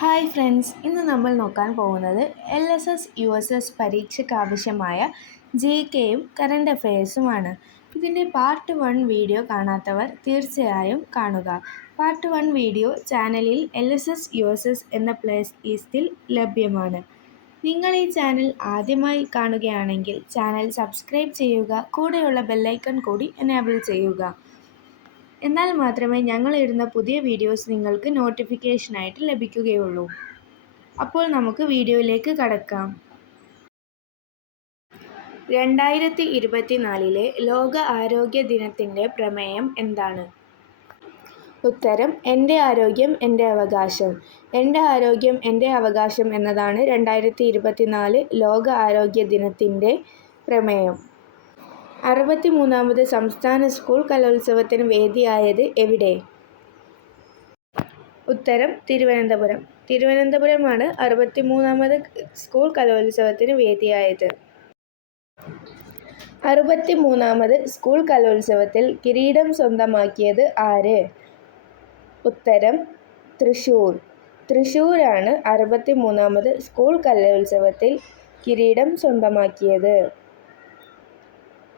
Hi friends, ഇന്ന് നമ്മൾ നോക്കാൻ പോകുന്നത് LSS USS പരീക്ഷയ്ക്ക് ആവശ്യമായ GKയും കറണ്ട് അഫയേഴ്സുമാണ്. ഇതിൻ്റെ പാർട്ട് 1 വീഡിയോ കാണാത്തവർ തീർച്ചയായും കാണുക. പാർട്ട് 1 വീഡിയോ ചാനലിൽ LSS USS എന്ന പ്ലേലിസ്റ്റിൽ ലഭ്യമാണ്. നിങ്ങൾ ഈ ചാനൽ ആദ്യമായി കാണുകയാണെങ്കിൽ ചാനൽ സബ്സ്ക്രൈബ് ചെയ്യുക, കൂടെയുള്ള ബെല്ലൈക്കൺ കൂടി എനേബിൾ ചെയ്യുക. എന്നാൽ മാത്രമേ ഞങ്ങളിടുന്ന പുതിയ വീഡിയോസ് നിങ്ങൾക്ക് നോട്ടിഫിക്കേഷനായിട്ട് ലഭിക്കുകയുള്ളൂ. അപ്പോൾ നമുക്ക് വീഡിയോയിലേക്ക് കടക്കാം. 2024 ലോക ആരോഗ്യ ദിനത്തിൻ്റെ പ്രമേയം എന്താണ്? ഉത്തരം: എൻ്റെ ആരോഗ്യം എൻ്റെ അവകാശം. എൻ്റെ ആരോഗ്യം എൻ്റെ അവകാശം എന്നതാണ് 2024 ലോക ആരോഗ്യ ദിനത്തിൻ്റെ പ്രമേയം. 63ാമത് സംസ്ഥാന സ്കൂൾ കലോത്സവത്തിന് വേദിയായത് എവിടെ? ഉത്തരം: തിരുവനന്തപുരം. തിരുവനന്തപുരമാണ് 63ാമത് സ്കൂൾ കലോത്സവത്തിന് വേദിയായത്. 63ാമത് സ്കൂൾ കലോത്സവത്തിൽ കിരീടം സ്വന്തമാക്കിയത് ആര്? ഉത്തരം: തൃശ്ശൂർ. തൃശ്ശൂരാണ് 63ാമത് സ്കൂൾ കലോത്സവത്തിൽ കിരീടം സ്വന്തമാക്കിയത്.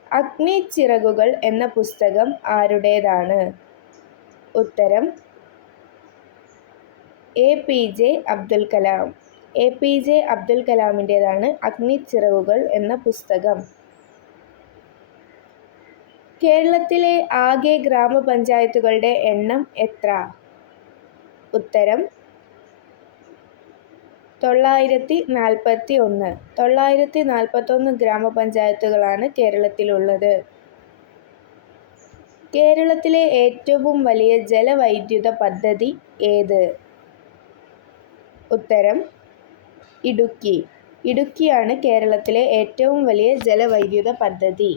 അഗ്നിച്ചിറകുകൾ എന്ന പുസ്തകം ആരുടേതാണ്? ഉത്തരം: APJ അബ്ദുൽ കലാം. APJ അബ്ദുൽ കലാമിൻ്റേതാണ് അഗ്നിച്ചിറകുകൾ എന്ന പുസ്തകം. കേരളത്തിലെ ആകെ ഗ്രാമപഞ്ചായത്തുകളുടെ എണ്ണം എത്ര? ഉത്തരം: 941. 941 ഗ്രാമപഞ്ചായത്തുകളാണ് കേരളത്തിലുള്ളത്. കേരളത്തിലെ ഏറ്റവും വലിയ ജലവൈദ്യുത പദ്ധതി ഏത്? ഉത്തരം: ഇടുക്കി. ഇടുക്കിയാണ് കേരളത്തിലെ ഏറ്റവും വലിയ ജലവൈദ്യുത പദ്ധതി.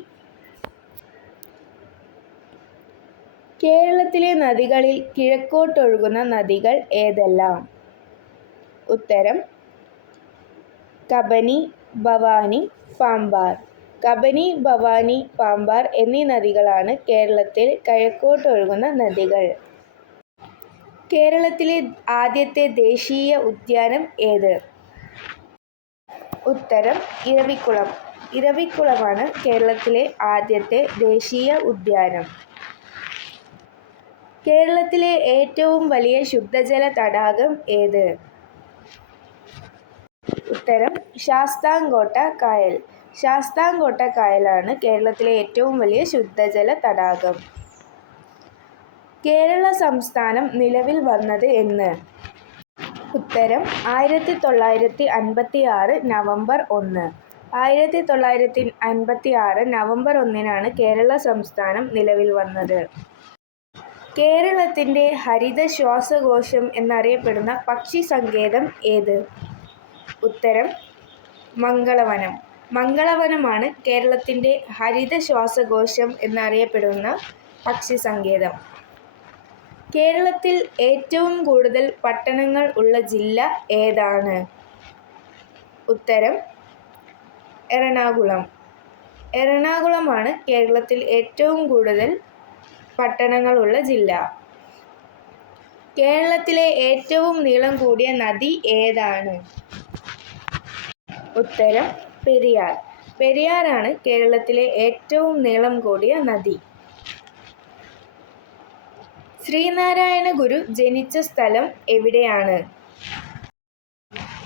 കേരളത്തിലെ നദികളിൽ കിഴക്കോട്ടൊഴുകുന്ന നദികൾ ഏതെല്ലാം? ഉത്തരം: കബനി, ഭവാനി, പാമ്പാർ. കബനി, ഭവാനി, പാമ്പാർ എന്നീ നദികളാണ് കേരളത്തിൽ കിഴക്കോട്ടൊഴുകുന്ന നദികൾ. കേരളത്തിലെ ആദ്യത്തെ ദേശീയ ഉദ്യാനം ഏത്? ഉത്തരം: ഇരവികുളം. ഇരവികുളമാണ് കേരളത്തിലെ ആദ്യത്തെ ദേശീയ ഉദ്യാനം. കേരളത്തിലെ ഏറ്റവും വലിയ ശുദ്ധജല തടാകം ഏത്? ഉത്തരം: ശാസ്താംകോട്ട കായൽ. ശാസ്താംകോട്ട കായലാണ് കേരളത്തിലെ ഏറ്റവും വലിയ ശുദ്ധജല തടാകം. കേരള സംസ്ഥാനം നിലവിൽ വന്നത് എന്ന്? ഉത്തരം: 1956 നവംബർ 1. 1956 നവംബർ 1 കേരള സംസ്ഥാനം നിലവിൽ വന്നത്. കേരളത്തിൻ്റെ ഹരിത ശ്വാസകോശം എന്നറിയപ്പെടുന്ന പക്ഷി സങ്കേതം ഏത്? ഉത്തരം: മംഗളവനം. മംഗളവനമാണ് കേരളത്തിൻ്റെ ഹരിത ശ്വാസകോശം എന്നറിയപ്പെടുന്ന പക്ഷി സങ്കേതം. കേരളത്തിൽ ഏറ്റവും കൂടുതൽ പട്ടണങ്ങൾ ഉള്ള ജില്ല ഏതാണ്? ഉത്തരം: എറണാകുളം. എറണാകുളമാണ് കേരളത്തിൽ ഏറ്റവും കൂടുതൽ പട്ടണങ്ങളുള്ള ജില്ല. കേരളത്തിലെ ഏറ്റവും നീളം കൂടിയ നദി ഏതാണ്? ഉത്തരം: പെരിയാർ. പെരിയാറാണ് കേരളത്തിലെ ഏറ്റവും നീളം കൂടിയ നദി. ശ്രീനാരായണ ഗുരു ജനിച്ച സ്ഥലം എവിടെയാണ്?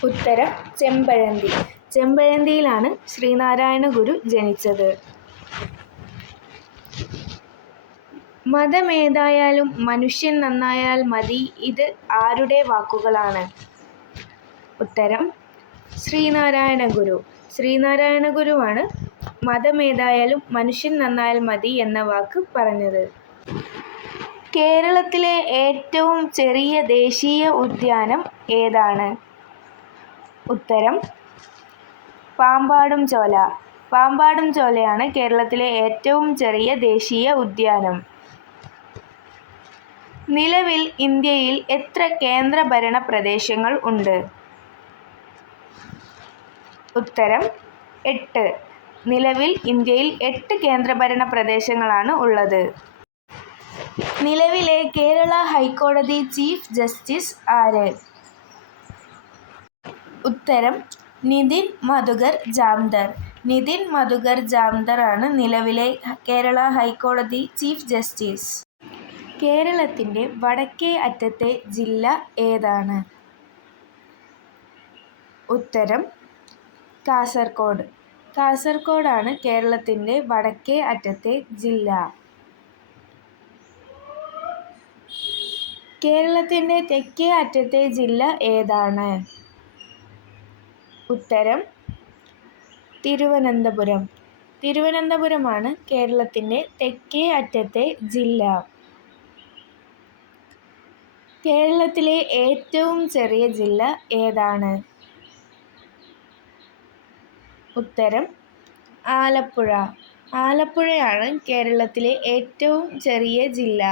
ഉത്തരം: ചെമ്പഴന്തി. ചെമ്പഴന്തിയിലാണ് ശ്രീനാരായണ ഗുരു ജനിച്ചത്. മതമേതായാലും മനുഷ്യൻ നന്നായാൽ മതി ഇത് ആരുടെ വാക്കുകളാണ്? ഉത്തരം: ശ്രീനാരായണ ഗുരു. ശ്രീനാരായണ ഗുരുവാണ് മതമേതായാലും മനുഷ്യൻ നന്നായാൽ മതി എന്ന വാക്ക് പറഞ്ഞത്. കേരളത്തിലെ ഏറ്റവും ചെറിയ ദേശീയ ഉദ്യാനം ഏതാണ്? ഉത്തരം: പാമ്പാടുംചോല. പാമ്പാടുംചോലയാണ് കേരളത്തിലെ ഏറ്റവും ചെറിയ ദേശീയ ഉദ്യാനം. നിലവിൽ ഇന്ത്യയിൽ എത്ര കേന്ദ്രഭരണ പ്രദേശങ്ങൾ ഉണ്ട്? ഉത്തരം: 8. നിലവിൽ ഇന്ത്യയിൽ 8 കേന്ദ്രഭരണ പ്രദേശങ്ങളാണ് ഉള്ളത്. നിലവിലെ കേരള ഹൈക്കോടതി ചീഫ് ജസ്റ്റിസ് ആര്? ഉത്തരം നിതിൻ മധുകർ ജാംദർ. നിതിൻ മധുകർ ജാംദർ ആണ് നിലവിലെ കേരള ഹൈക്കോടതി ചീഫ് ജസ്റ്റിസ്. കേരളത്തിൻ്റെ വടക്കേ അറ്റത്തെ ജില്ല ഏതാണ്? ഉത്തരം കാസർഗോഡ്. കാസർഗോഡാണ് കേരളത്തിൻ്റെ വടക്കേ അറ്റത്തെ ജില്ല. കേരളത്തിൻ്റെ തെക്കേ അറ്റത്തെ ജില്ല ഏതാണ്? ഉത്തരം തിരുവനന്തപുരം. തിരുവനന്തപുരമാണ് കേരളത്തിൻ്റെ തെക്കേ അറ്റത്തെ ജില്ല. കേരളത്തിലെ ഏറ്റവും ചെറിയ ജില്ല ഏതാണ്? ഉത്തരം ആലപ്പുഴ. ആലപ്പുഴയാണ് കേരളത്തിലെ ഏറ്റവും ചെറിയ ജില്ല.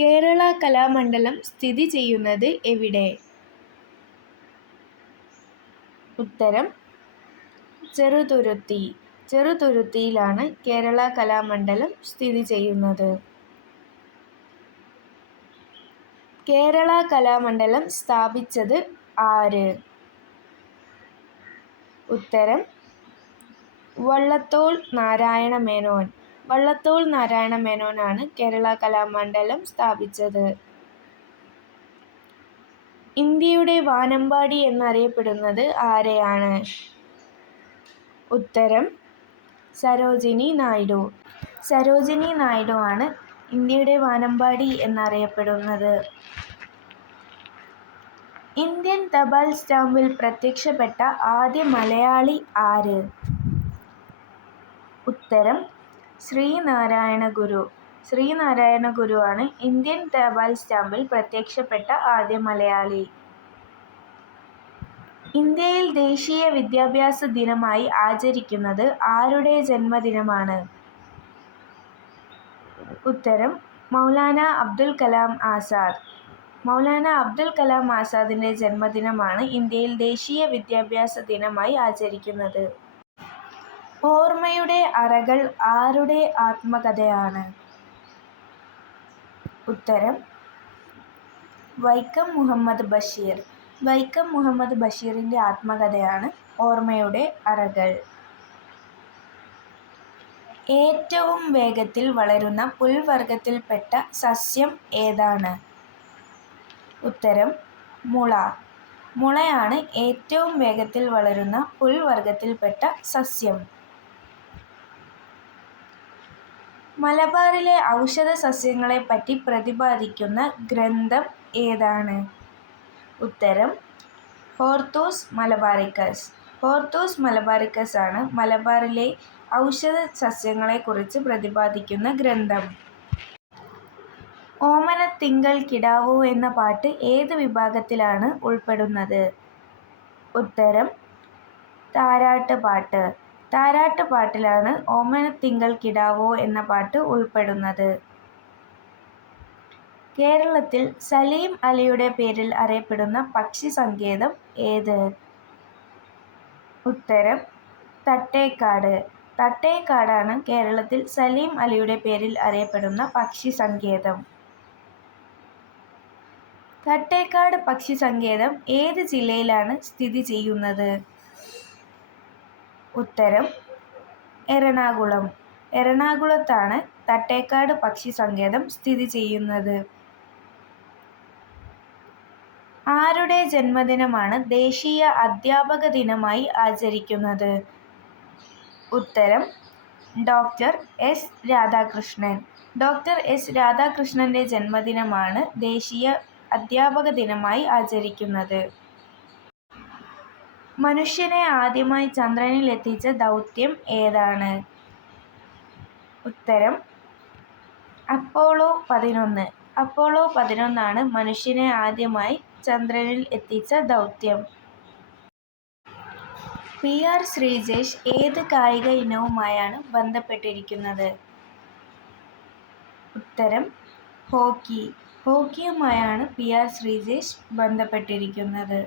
കേരള കലാമണ്ഡലം സ്ഥിതി ചെയ്യുന്നത് എവിടെ? ഉത്തരം ചെറുതുരുത്തി. ചെറുതുരുത്തിയിലാണ് കേരള കലാമണ്ഡലം സ്ഥിതി ചെയ്യുന്നത്. കേരള കലാമണ്ഡലം സ്ഥാപിച്ചത് ആര്? ഉത്തരം വള്ളത്തോൾ നാരായണ മേനോൻ. വള്ളത്തോൾ നാരായണ മേനോനാണ് കേരള കലാമണ്ഡലം സ്ഥാപിച്ചത്. ഇന്ത്യയുടെ വാനമ്പാടി എന്നറിയപ്പെടുന്നത് ആരെയാണ്? ഉത്തരം സരോജിനി നായിഡു. സരോജിനി നായിഡു ആണ് ഇന്ത്യയുടെ വാനമ്പാടി എന്നറിയപ്പെടുന്നത്. ഇന്ത്യൻ തപാൽ സ്റ്റാമ്പിൽ പ്രത്യക്ഷപ്പെട്ട ആദ്യ മലയാളി ആര്? ഉത്തരം ശ്രീനാരായണ ഗുരു. ശ്രീനാരായണ ഗുരു ആണ് ഇന്ത്യൻ തപാൽ സ്റ്റാമ്പിൽ പ്രത്യക്ഷപ്പെട്ട ആദ്യ മലയാളി. ഇന്ത്യയിൽ ദേശീയ വിദ്യാഭ്യാസ ദിനമായി ആചരിക്കുന്നത് ആരുടെ ജന്മദിനമാണ്? ഉത്തരം മൗലാന അബ്ദുൽ കലാം ആസാദ്. മൗലാന അബ്ദുൽ കലാം ആസാദിൻ്റെ ജന്മദിനമാണ് ഇന്ത്യയിൽ ദേശീയ വിദ്യാഭ്യാസ ദിനമായി ആചരിക്കുന്നത്. ഓർമ്മയുടെ അറകൾ ആരുടെ ആത്മകഥയാണ്? ഉത്തരം വൈക്കം മുഹമ്മദ് ബഷീർ. വൈക്കം മുഹമ്മദ് ബഷീറിൻ്റെ ആത്മകഥയാണ് ഓർമ്മയുടെ അറകൾ. ഏറ്റവും വേഗത്തിൽ വളരുന്ന പുൽവർഗത്തിൽപ്പെട്ട സസ്യം ഏതാണ്? ഉത്തരം മുള. മുളയാണ് ഏറ്റവും വേഗത്തിൽ വളരുന്ന പുൽവർഗത്തിൽപ്പെട്ട സസ്യം. മലബാറിലെ ഔഷധ സസ്യങ്ങളെപ്പറ്റി പ്രതിപാദിക്കുന്ന ഗ്രന്ഥം ഏതാണ്? ഉത്തരം ഹോർത്തൂസ് മലബാറിക്കസ്. ഹോർത്തൂസ് മലബാറിക്കസ് ആണ് മലബാറിലെ ഔഷധ സസ്യങ്ങളെക്കുറിച്ച് പ്രതിപാദിക്കുന്ന ഗ്രന്ഥം. ഓമനത്തിങ്കൾ കിടാവോ എന്ന പാട്ട് ഏത് വിഭാഗത്തിലാണ് ഉൾപ്പെടുന്നത്? ഉത്തരം താരാട്ട് പാട്ട്. താരാട്ട് പാട്ടിലാണ് ഓമനത്തിങ്കൾ കിടാവോ എന്ന പാട്ട് ഉൾപ്പെടുന്നത്. കേരളത്തിൽ സലീം അലിയുടെ പേരിൽ അറിയപ്പെടുന്ന പക്ഷി സങ്കേതം ഏത്? ഉത്തരം തട്ടേക്കാട്. തട്ടേക്കാടാണ് കേരളത്തിൽ സലീം അലിയുടെ പേരിൽ അറിയപ്പെടുന്ന പക്ഷി സങ്കേതം. തട്ടേക്കാട് പക്ഷി സങ്കേതം ഏത് ജില്ലയിലാണ് സ്ഥിതി ചെയ്യുന്നത്? ഉത്തരം എറണാകുളം. എറണാകുളത്താണ് തട്ടേക്കാട് പക്ഷി സങ്കേതം സ്ഥിതി ചെയ്യുന്നത്. ആരുടെ ജന്മദിനമാണ് ദേശീയ അധ്യാപക ദിനമായി ആചരിക്കുന്നത്? ഉത്തരം doctor S Radhakrishnan. Doctor S രാധാകൃഷ്ണൻ്റെ ജന്മദിനമാണ് ദേശീയ അധ്യാപക ദിനമായി ആചരിക്കുന്നത്. മനുഷ്യനെ ആദ്യമായി ചന്ദ്രനിൽ എത്തിച്ച ദൗത്യം ഏതാണ്? ഉത്തരം അപ്പോളോ 11. അപ്പോളോ 11 ആണ് മനുഷ്യനെ ആദ്യമായി ചന്ദ്രനിൽ എത്തിച്ച ദൗത്യം. PR ശ്രീജേഷ് ഏത് കായിക ഇനവുമായാണ് ബന്ധപ്പെട്ടിരിക്കുന്നത്? ഉത്തരം ഹോക്കി. ഹോക്കിയുമായാണ് PR ശ്രീജേഷ് ബന്ധപ്പെട്ടിരിക്കുന്നത്.